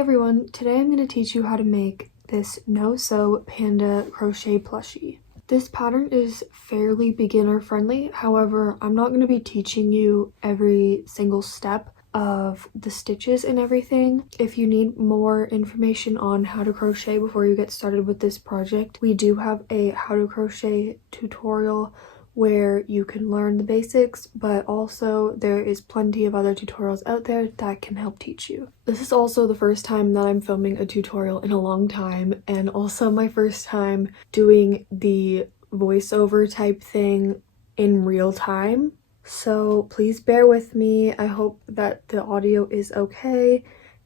everyone, today I'm going to teach you how to make this no-sew panda crochet plushie. This pattern is fairly beginner friendly, however, I'm not going to be teaching you every single step of the stitches and everything. If you need more information on how to crochet before you get started with this project, we do have a how to crochet tutorial where you can learn the basics, but also there is plenty of other tutorials out there that can help teach you. This is also the first time that I'm filming a tutorial in a long time, and also my first time doing the voiceover type thing in real time. So please bear with me. I hope that the audio is okay,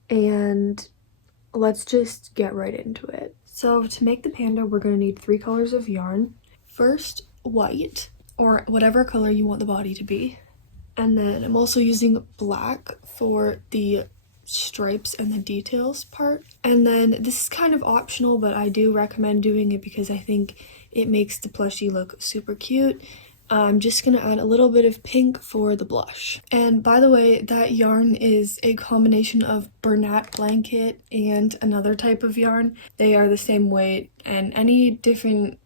and let's just get right into it. So to make the panda, we're going to need 3 colors of yarn. First, white, or whatever color you want the body to be. And then I'm also using black for the stripes and the details part. And then this is kind of optional, but I do recommend doing it because I think it makes the plushie look super cute. I'm just gonna add a little bit of pink for the blush. And by the way, that yarn is a combination of Bernat blanket and another type of yarn. They are the same weight, and any different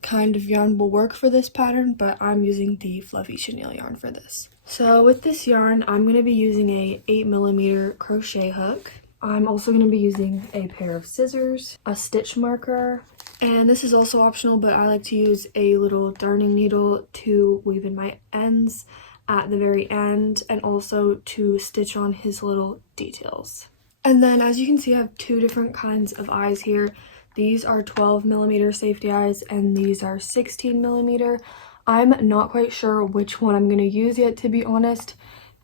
kind of yarn will work for this pattern, but I'm using the fluffy chenille yarn for this. So with this yarn, I'm going to be using a 8mm crochet hook. I'm also going to be using a pair of scissors, a stitch marker, and this is also optional, but I like to use a little darning needle to weave in my ends at the very end, and also to stitch on his little details. And then as you can see, I have 2 different kinds of eyes here. These are 12mm safety eyes, and these are 16mm. I'm not quite sure which one I'm going to use yet, to be honest.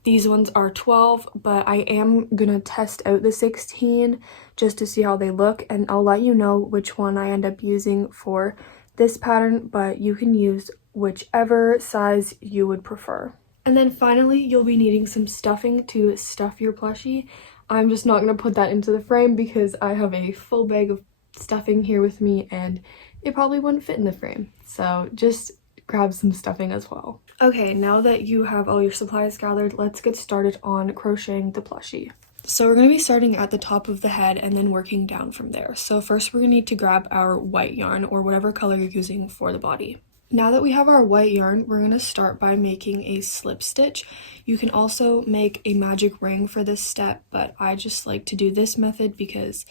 These ones are 12, but I am going to test out the 16 just to see how they look, and I'll let you know which one I end up using for this pattern, but you can use whichever size you would prefer. And then finally, you'll be needing some stuffing to stuff your plushie. I'm just not going to put that into the frame because I have a full bag of stuffing here with me and it probably wouldn't fit in the frame, so just grab some stuffing as well. Okay, now that you have all your supplies gathered, let's get started on crocheting the plushie. So we're going to be starting at the top of the head and then working down from there. So first we're going to need to grab our white yarn, or whatever color you're using for the body. Now that we have our white yarn, we're going to start by making a slip stitch. You can also make a magic ring for this step, but I just like to do this method because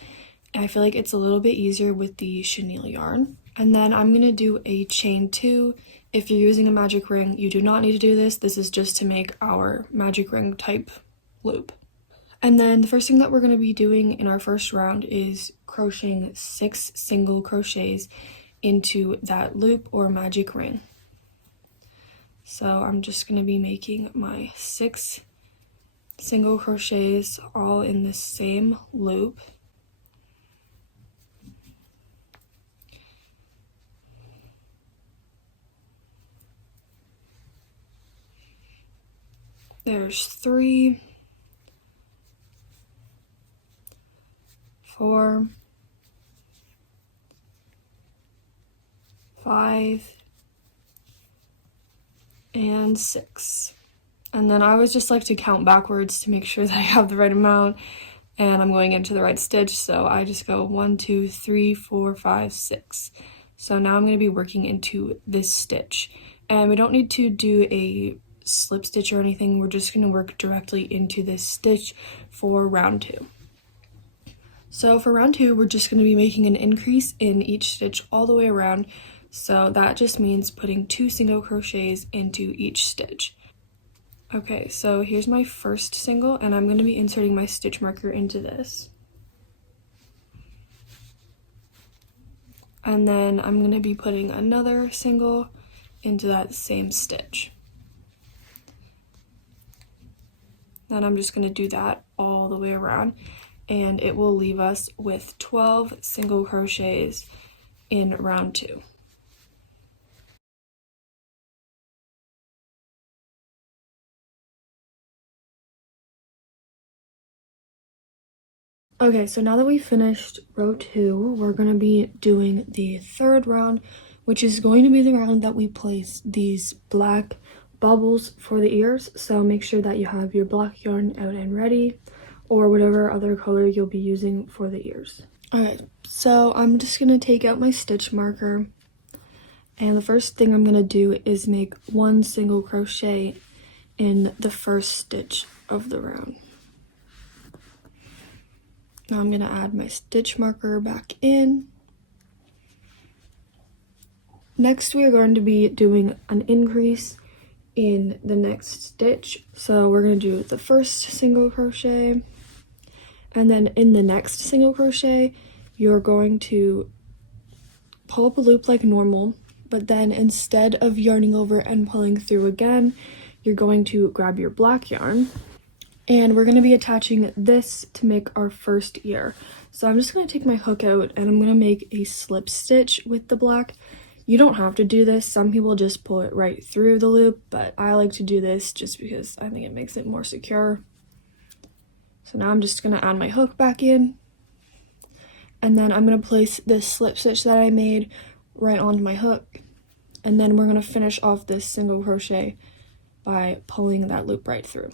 I feel like it's a little bit easier with the chenille yarn. And then I'm going to do a chain 2. If you're using a magic ring, you do not need to do this. This is just to make our magic ring type loop. And then the first thing that we're going to be doing in our first round is crocheting 6 single crochets into that loop or magic ring. So I'm just going to be making my 6 single crochets all in the same loop. There's 3, 4, 5, and 6. And then I always just like to count backwards to make sure that I have the right amount and I'm going into the right stitch. So I just go 1, 2, 3, 4, 5, 6. So now I'm going to be working into this stitch, and we don't need to do a slip stitch or anything. We're just going to work directly into this stitch for round 2. So for round 2, we're just going to be making an increase in each stitch all the way around. So that just means putting 2 single crochets into each stitch. Okay, so here's my first single, and I'm going to be inserting my stitch marker into this. And then I'm going to be putting another single into that same stitch. Then I'm just going to do that all the way around, and it will leave us with 12 single crochets in round 2. Okay, so now that we've finished row 2, we're going to be doing the third round, which is going to be the round that we place these black bubbles for the ears. So make sure that you have your black yarn out and ready. or whatever other color you'll be using for the ears. Alright, so I'm just going to take out my stitch marker, and the first thing I'm going to do is make one single crochet in the first stitch of the round. Now I'm going to add my stitch marker back in. Next we are going to be doing an increase in the next stitch. So we're going to do the first single crochet, and then in the next single crochet you're going to pull up a loop like normal, but then instead of yarning over and pulling through again, you're going to grab your black yarn, and we're going to be attaching this to make our first ear. So I'm just going to take my hook out and I'm going to make a slip stitch with the black. You don't have to do this. Some people just pull it right through the loop, but I like to do this just because I think it makes it more secure. So now I'm just going to add my hook back in, and then I'm going to place this slip stitch that I made right onto my hook, and then we're going to finish off this single crochet by pulling that loop right through.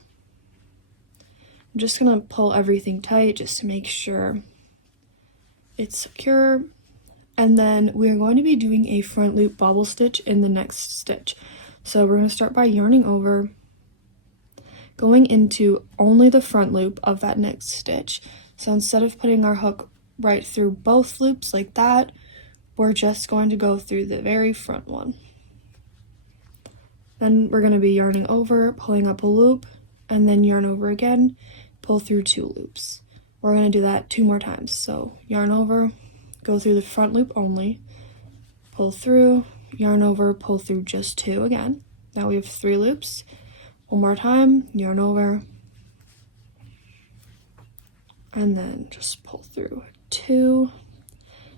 I'm just going to pull everything tight just to make sure it's secure. And then we are going to be doing a front loop bobble stitch in the next stitch. So we're going to start by yarning over, going into only the front loop of that next stitch. So instead of putting our hook right through both loops like that, we're just going to go through the very front one. Then we're going to be yarning over, pulling up a loop, and then yarn over again, pull through 2 loops. We're going to do that 2 more times. So yarn over, go through the front loop only, pull through, yarn over, pull through just 2 again. Now we have 3 loops. One more time, yarn over, and then just pull through 2.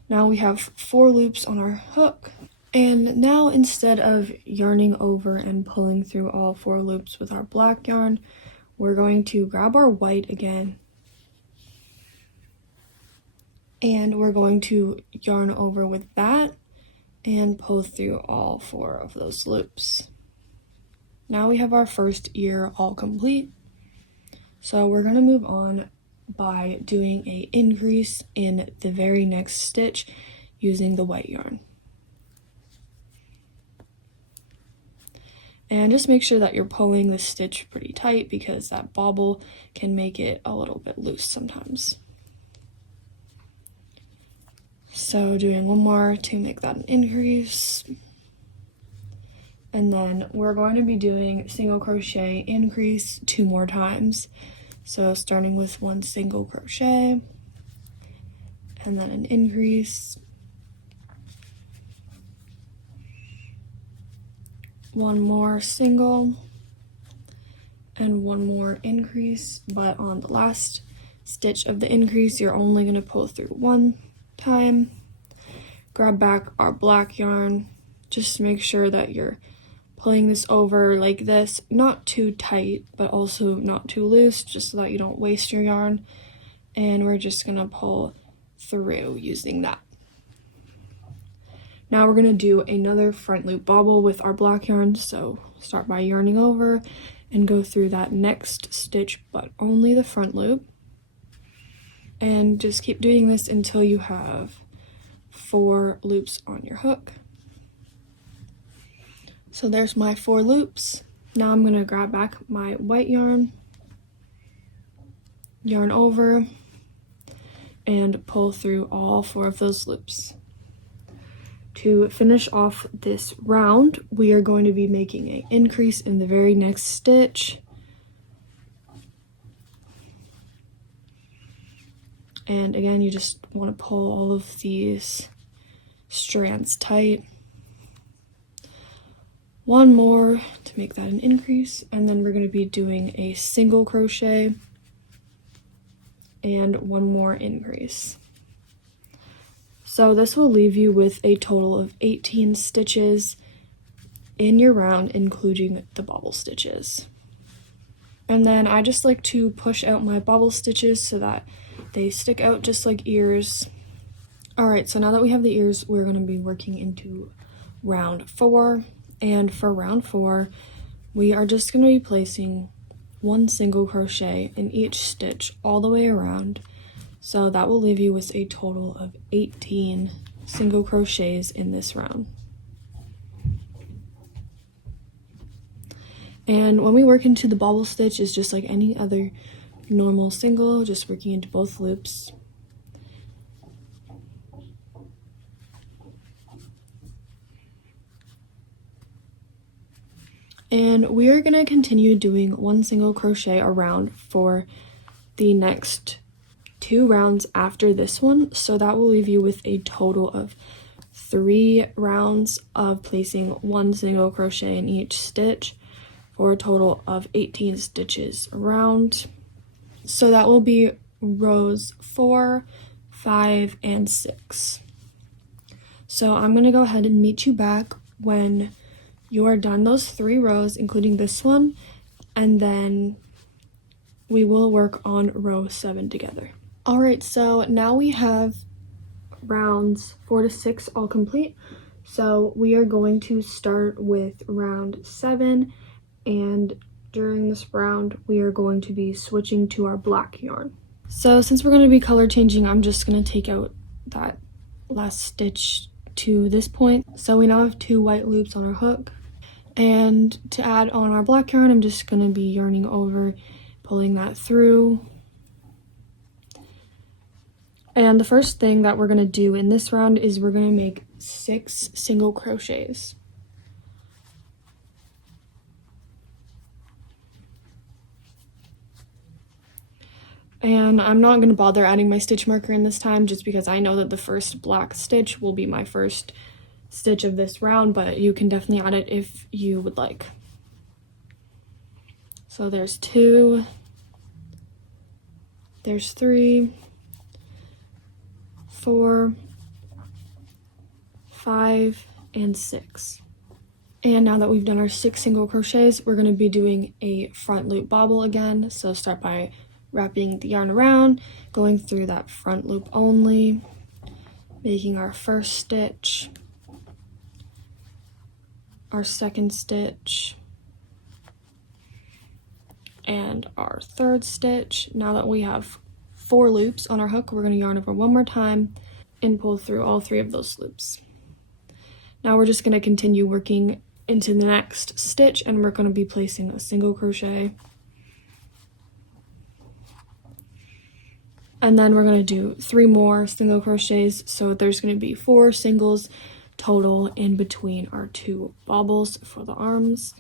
Now we have 4 loops on our hook. And now instead of yarning over and pulling through all 4 loops with our black yarn, we're going to grab our white again, and we're going to yarn over with that and pull through all 4 of those loops. Now we have our first ear all complete. So we're going to move on by doing a increase in the very next stitch using the white yarn. And just make sure that you're pulling the stitch pretty tight because that bobble can make it a little bit loose sometimes. So doing one more to make that an increase. And then we're going to be doing single crochet increase 2 more times. So starting with 1 single crochet, and then an increase, 1 more single, and 1 more increase. But on the last stitch of the increase, you're only going to pull through 1 time. Grab back our black yarn. Just make sure that you're pulling this over like this, not too tight, but also not too loose, just so that you don't waste your yarn. And we're just gonna pull through using that. Now we're gonna do another front loop bobble with our black yarn. So start by yarning over and go through that next stitch, but only the front loop. And just keep doing this until you have 4 loops on your hook. So there's my 4 loops. Now I'm gonna grab back my white yarn, yarn over, and pull through all 4 of those loops. To finish off this round, we are going to be making an increase in the very next stitch. And again, you just want to pull all of these strands tight. 1 more to make that an increase, and then we're going to be doing a single crochet and 1 more increase. So this will leave you with a total of 18 stitches in your round, including the bobble stitches. And then I just like to push out my bobble stitches so that they stick out just like ears. Alright, so now that we have the ears, we're going to be working into round 4. And for round 4, we are just going to be placing 1 single crochet in each stitch all the way around. So that will leave you with a total of 18 single crochets in this round. And when we work into the bobble stitch, it's just like any other normal single, just working into both loops. And we are going to continue doing 1 single crochet around for the next 2 rounds after this one. So that will leave you with a total of 3 rounds of placing 1 single crochet in each stitch for a total of 18 stitches around. So that will be rows 4, 5, and 6. So I'm going to go ahead and meet you back when you are done those 3 rows, including this one, and then we will work on row 7 together. All right, so now we have rounds 4 to 6 all complete. So we are going to start with round 7, and during this round, we are going to be switching to our black yarn. So since we're going to be color changing, I'm just going to take out that last stitch to this point. So we now have 2 white loops on our hook. And to add on our black yarn, I'm just going to be yarning over, pulling that through. And the first thing that we're going to do in this round is we're going to make 6 single crochets. And I'm not going to bother adding my stitch marker in this time just because I know that the first black stitch will be my first stitch of this round, but you can definitely add it if you would like. So there's 2, there's 3, 4, 5, and 6. And now that we've done our 6 single crochets, we're going to be doing a front loop bobble again. So start by wrapping the yarn around, going through that front loop only, making our first stitch, our second stitch, and our third stitch. Now that we have 4 loops on our hook, we're going to yarn over one more time and pull through all 3 of those loops. Now we're just going to continue working into the next stitch, and we're going to be placing a single crochet. And then we're going to do 3 more single crochets, so there's going to be 4 singles total in between our 2 bobbles for the arms.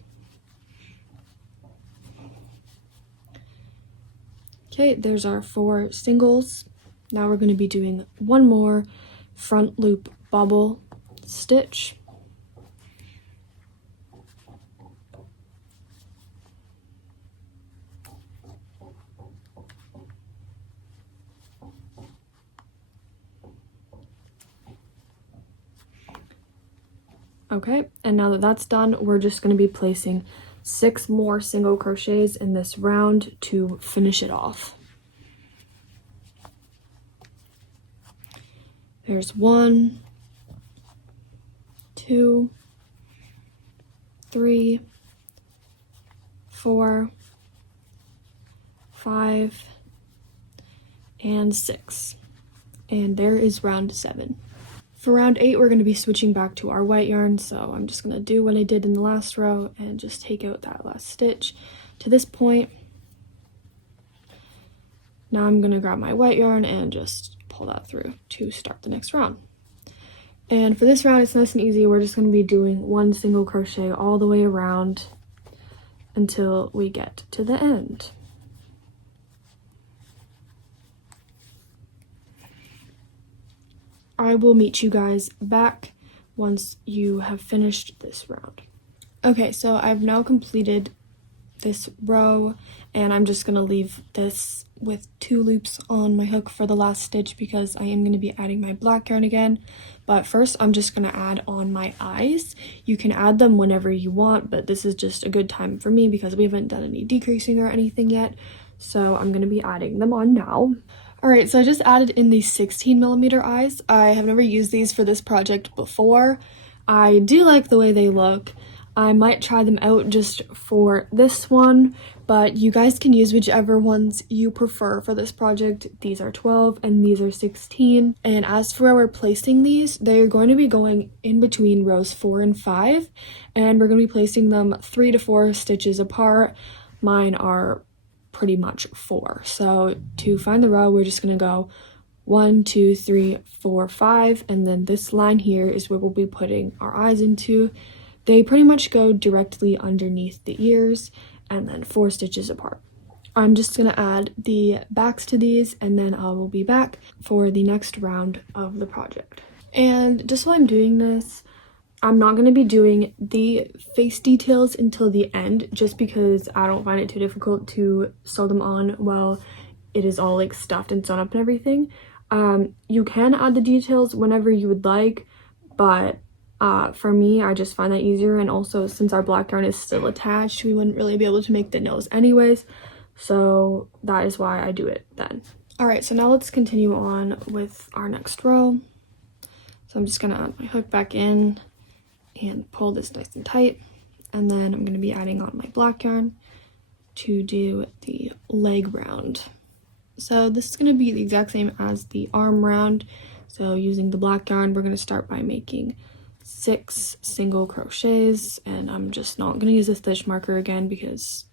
Okay, there's our 4 singles. Now we're going to be doing 1 more front loop bobble stitch. Okay, and now that that's done, we're just going to be placing 6 more single crochets in this round to finish it off. There's 1, 2, 3, 4, 5, and 6. And there is round 7. For round 8, we're going to be switching back to our white yarn, so I'm just going to do what I did in the last row and just take out that last stitch to this point. Now I'm going to grab my white yarn and just pull that through to start the next round. And for this round, it's nice and easy. We're just going to be doing 1 single crochet all the way around until we get to the end. I will meet you guys back once you have finished this round. Okay, so I've now completed this row, and I'm just going to leave this with 2 loops on my hook for the last stitch because I am going to be adding my black yarn again. But first, I'm just going to add on my eyes. You can add them whenever you want, but this is just a good time for me because we haven't done any decreasing or anything yet. So I'm going to be adding them on now. Alright, so I just added in these 16mm eyes. I have never used these for this project before. I do like the way they look. I might try them out just for this one, but you guys can use whichever ones you prefer for this project. These are 12 and these are 16. And as for our placing these, they're going to be going in between rows 4 and 5, and we're going to be placing them 3 to 4 stitches apart. Mine are pretty much 4. So to find the row, we're just going to go 1, 2, 3, 4, 5, and then this line here is where we'll be putting our eyes into. They pretty much go directly underneath the ears and then 4 stitches apart. I'm just going to add the backs to these, and then I will be back for the next round of the project. And just while I'm doing this, I'm not going to be doing the face details until the end, just because I don't find it too difficult to sew them on while it is all like stuffed and sewn up and everything. You can add the details whenever you would like, but for me, I just find that easier. And also, since our black yarn is still attached, we wouldn't really be able to make the nose anyways, so that is why I do it then. All right, so now let's continue on with our next row. So I'm just gonna add my hook back in and pull this nice and tight, and then I'm gonna be adding on my black yarn to do the leg round. So this is gonna be the exact same as the arm round. So using the black yarn, we're gonna start by making 6 single crochets, and I'm just not gonna use a stitch marker again because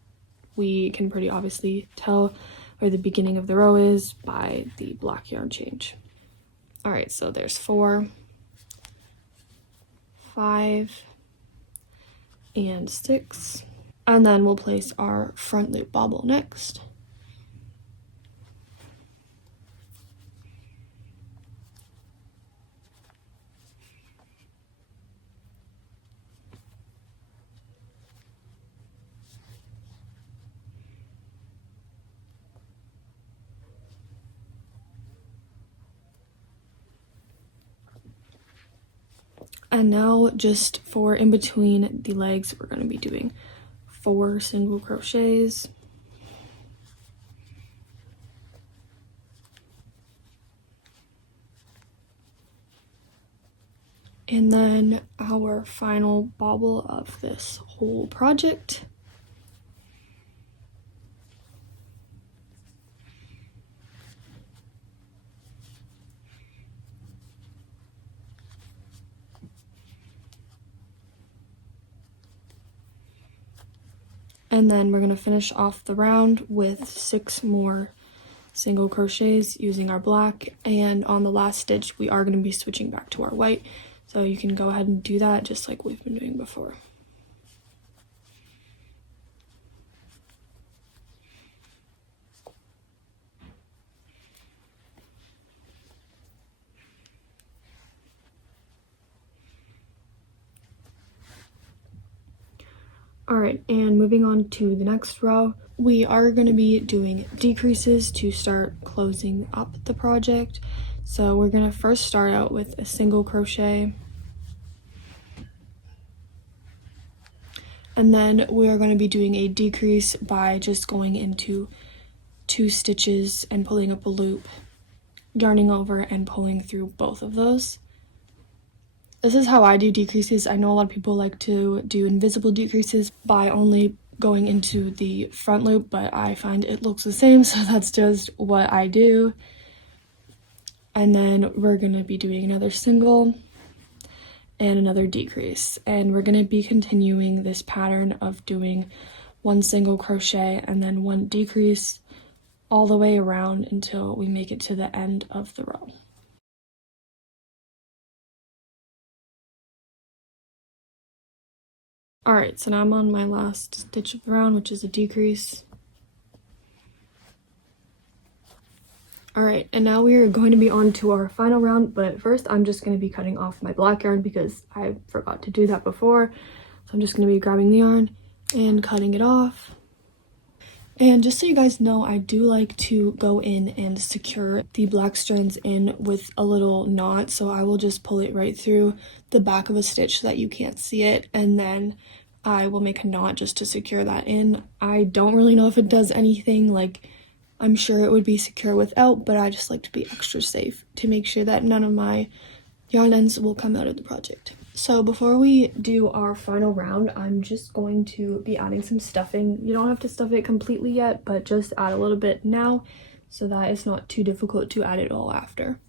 we can pretty obviously tell where the beginning of the row is by the black yarn change. All right, so there's 4, 5, and 6, and then we'll place our front loop bobble next. And now, just for in between the legs, we're going to be doing 4 single crochets. And then our final bobble of this whole project. And then we're going to finish off the round with 6 more single crochets using our black, and on the last stitch we are going to be switching back to our white, so you can go ahead and do that just like we've been doing before. Alright, and moving on to the next row, we are going to be doing decreases to start closing up the project. So we're going to first start out with a single crochet, and then we are going to be doing a decrease by just going into 2 stitches and pulling up a loop, yarning over and pulling through both of those. This is how I do decreases. I know a lot of people like to do invisible decreases by only going into the front loop, but I find it looks the same, so that's just what I do. And then we're going to be doing another single and another decrease, and we're going to be continuing this pattern of doing 1 single crochet and then 1 decrease all the way around until we make it to the end of the row. Alright, so now I'm on my last stitch of the round, which is a decrease. Alright, and now we are going to be on to our final round, but first I'm just going to be cutting off my black yarn because I forgot to do that before. So I'm just going to be grabbing the yarn and cutting it off. And just so you guys know, I do like to go in and secure the black strands in with a little knot, so I will just pull it right through the back of a stitch so that you can't see it, and then I will make a knot just to secure that in. I don't really know if it does anything, like I'm sure it would be secure without, but I just like to be extra safe to make sure that none of my yarn ends will come out of the project. So before we do our final round, I'm just going to be adding some stuffing. You don't have to stuff it completely yet, but just add a little bit now so that it's not too difficult to add it all after.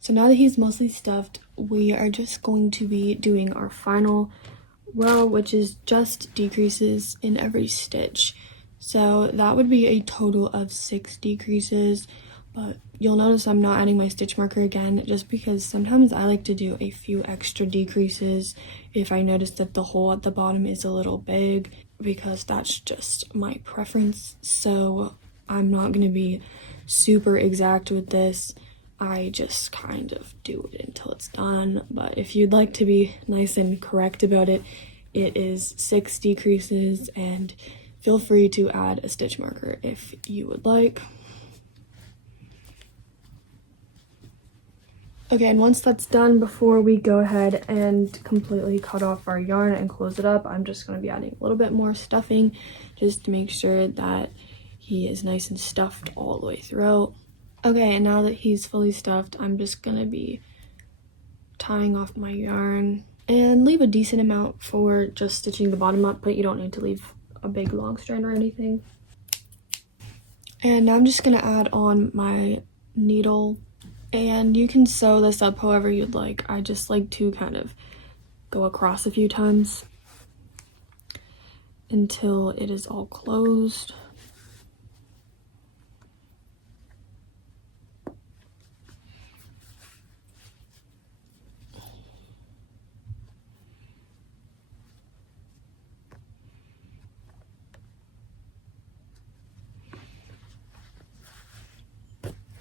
So now that he's mostly stuffed, we are just going to be doing our final row, which is just decreases in every stitch. So that would be a total of 6 decreases, but you'll notice I'm not adding my stitch marker again just because sometimes I like to do a few extra decreases if I notice that the hole at the bottom is a little big, because that's just my preference. So I'm not going to be super exact with this. I just kind of do it until it's done, but if you'd like to be nice and correct about it, it is 6 decreases, and feel free to add a stitch marker if you would like. Okay, and once that's done, before we go ahead and completely cut off our yarn and close it up, I'm just going to be adding a little bit more stuffing just to make sure that he is nice and stuffed all the way throughout. Okay, and now that he's fully stuffed, I'm just gonna be tying off my yarn and leave a decent amount for just stitching the bottom up, but you don't need to leave a big long strand or anything. And now I'm just gonna add on my needle, and you can sew this up however you'd like. I just like to kind of go across a few times until it is all closed.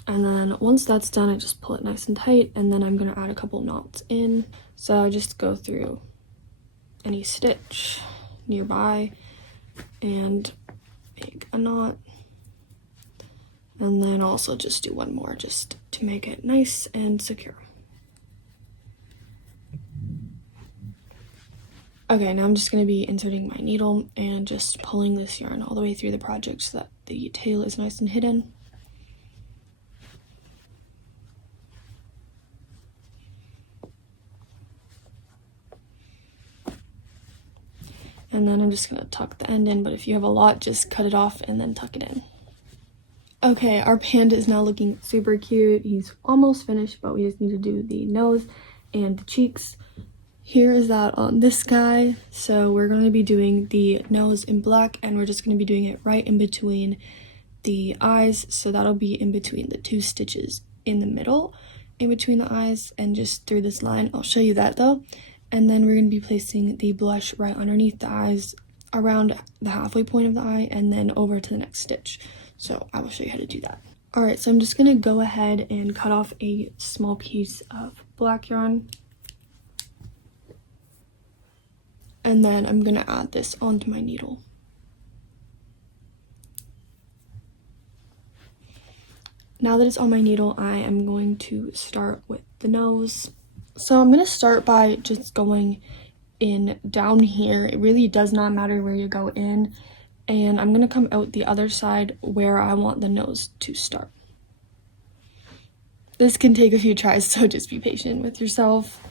And then once that's done, I just pull it nice and tight, and then I'm going to add a couple knots in. So I just go through any stitch nearby and make a knot. And then also just do one more just to make it nice and secure. Okay, now I'm just going to be inserting my needle and just pulling this yarn all the way through the project so that the tail is nice and hidden. And then I'm just going to tuck the end in, but if you have a lot, just cut it off and then tuck it in. Okay, our panda is now looking super cute. He's almost finished, but we just need to do the nose and the cheeks. Here is that on this guy. So we're going to be doing the nose in black, and we're just going to be doing it right in between the eyes. So that'll be in between the 2 stitches in the middle, in between the eyes, and just through this line. I'll show you that though. And then we're going to be placing the blush right underneath the eyes, around the halfway point of the eye, and then over to the next stitch. So I will show you how to do that. Alright, so I'm just going to go ahead and cut off a small piece of black yarn. And then I'm going to add this onto my needle. Now that it's on my needle, I am going to start with the nose. So I'm going to start by just going in down here. It really does not matter where you go in. And I'm going to come out the other side where I want the nose to start. This can take a few tries, so just be patient with yourself.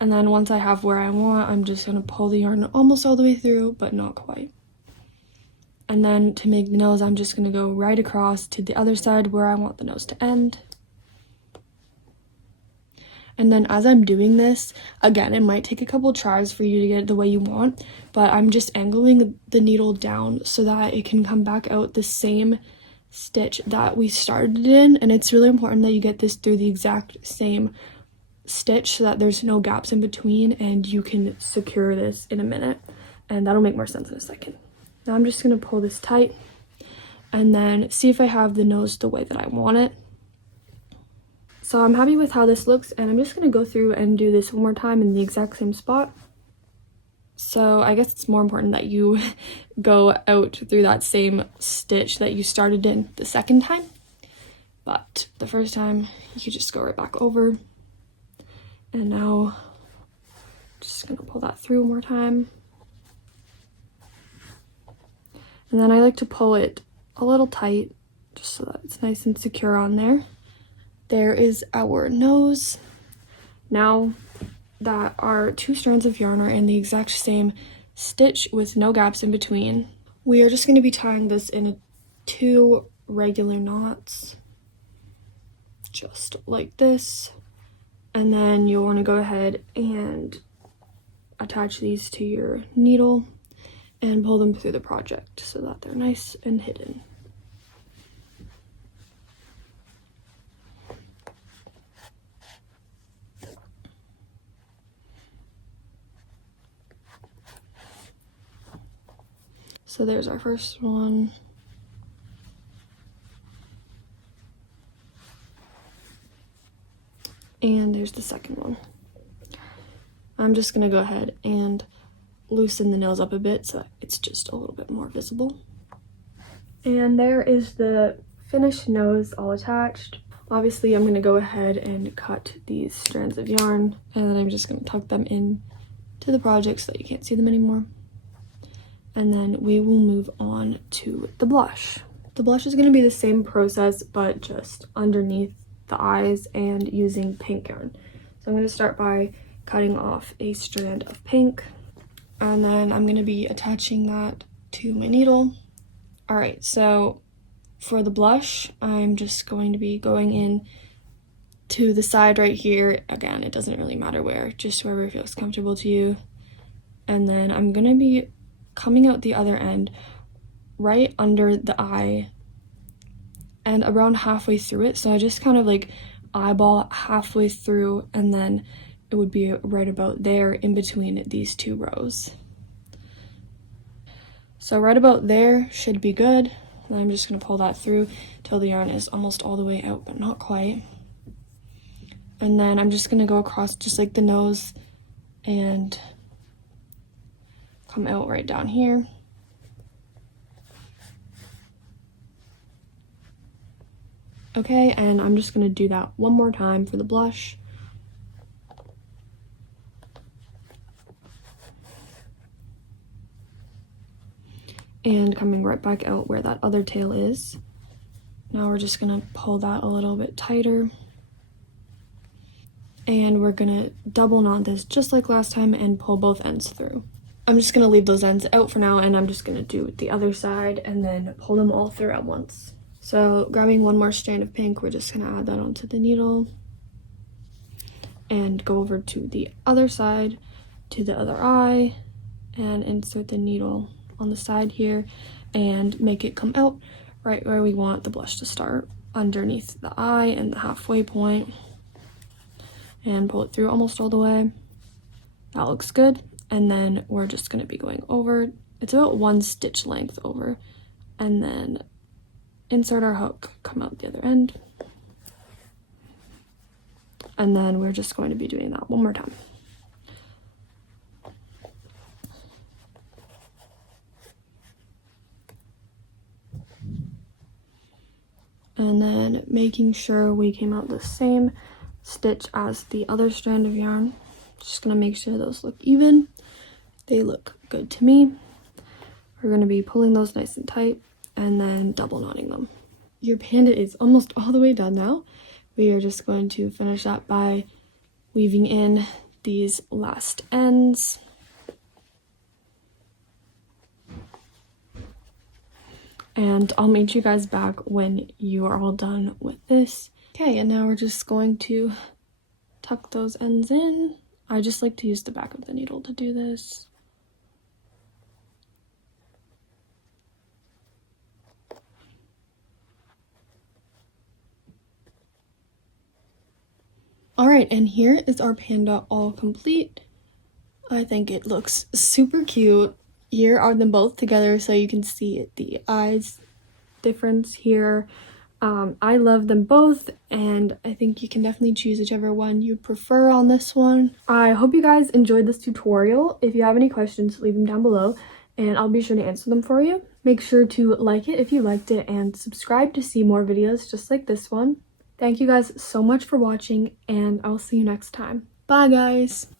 And then once I have where I want, I'm just going to pull the yarn almost all the way through, but not quite. And then to make the nose, I'm just going to go right across to the other side where I want the nose to end. And then as I'm doing this, again, it might take a couple tries for you to get it the way you want, but I'm just angling the needle down so that it can come back out the same stitch that we started in. And it's really important that you get this through the exact same stitch so that there's no gaps in between, and you can secure this in a minute, and that'll make more sense in a second. Now I'm just going to pull this tight and then see if I have the nose the way that I want it. So I'm happy with how this looks, and I'm just going to go through and do this one more time in the exact same spot. So I guess it's more important that you go out through that same stitch that you started in the second time. But the first time, you could just go right back over. And now, just going to pull that through one more time. And then I like to pull it a little tight just so that it's nice and secure on there. There is our nose. Now that our 2 strands of yarn are in the exact same stitch with no gaps in between, we are just going to be tying this in 2 regular knots, just like this. And then you'll want to go ahead and attach these to your needle and pull them through the project so that they're nice and hidden. So there's our first one. And there's the second one. I'm just gonna go ahead and loosen the nails up a bit so it's just a little bit more visible. And there is the finished nose all attached. Obviously, I'm gonna go ahead and cut these strands of yarn, and then I'm just gonna tuck them in to the project so that you can't see them anymore. And then we will move on to the blush. The blush is gonna be the same process, but just underneath the eyes and using pink yarn. So I'm going to start by cutting off a strand of pink, and then I'm going to be attaching that to my needle. All right, so for the blush, I'm just going to be going in to the side right here. Again, it doesn't really matter where, just wherever feels comfortable to you. And then I'm going to be coming out the other end right under the eye and around halfway through it. So I just kind of like eyeball halfway through, and then it would be right about there in between these 2 rows. So right about there should be good. And I'm just going to pull that through till the yarn is almost all the way out, but not quite. And then I'm just going to go across just like the nose and come out right down here. Okay, and I'm just going to do that one more time for the blush. And coming right back out where that other tail is. Now we're just going to pull that a little bit tighter. And we're going to double knot this just like last time and pull both ends through. I'm just going to leave those ends out for now, and I'm just going to do the other side and then pull them all through at once. So grabbing one more strand of pink, we're just going to add that onto the needle and go over to the other side, to the other eye, and insert the needle on the side here and make it come out right where we want the blush to start, underneath the eye and the halfway point, and pull it through almost all the way. That looks good. And then we're just going to be going over, it's about 1 stitch length over, and then insert our hook, come out the other end, and then we're just going to be doing that one more time. And then making sure we came out the same stitch as the other strand of yarn. Just going to make sure those look even. They look good to me. We're going to be pulling those nice and tight and then double knotting them. Your panda is almost all the way done now. We are just going to finish that by weaving in these last ends. And I'll meet you guys back when you are all done with this. Okay, and now we're just going to tuck those ends in. I just like to use the back of the needle to do this. All right, and here is our panda all complete. I think it looks super cute. Here are them both together so you can see the eyes difference here. I love them both, and I think you can definitely choose whichever one you prefer on this one. I hope you guys enjoyed this tutorial. If you have any questions, leave them down below and I'll be sure to answer them for you. Make sure to like it if you liked it and subscribe to see more videos just like this one. Thank you guys so much for watching, and I'll see you next time. Bye guys!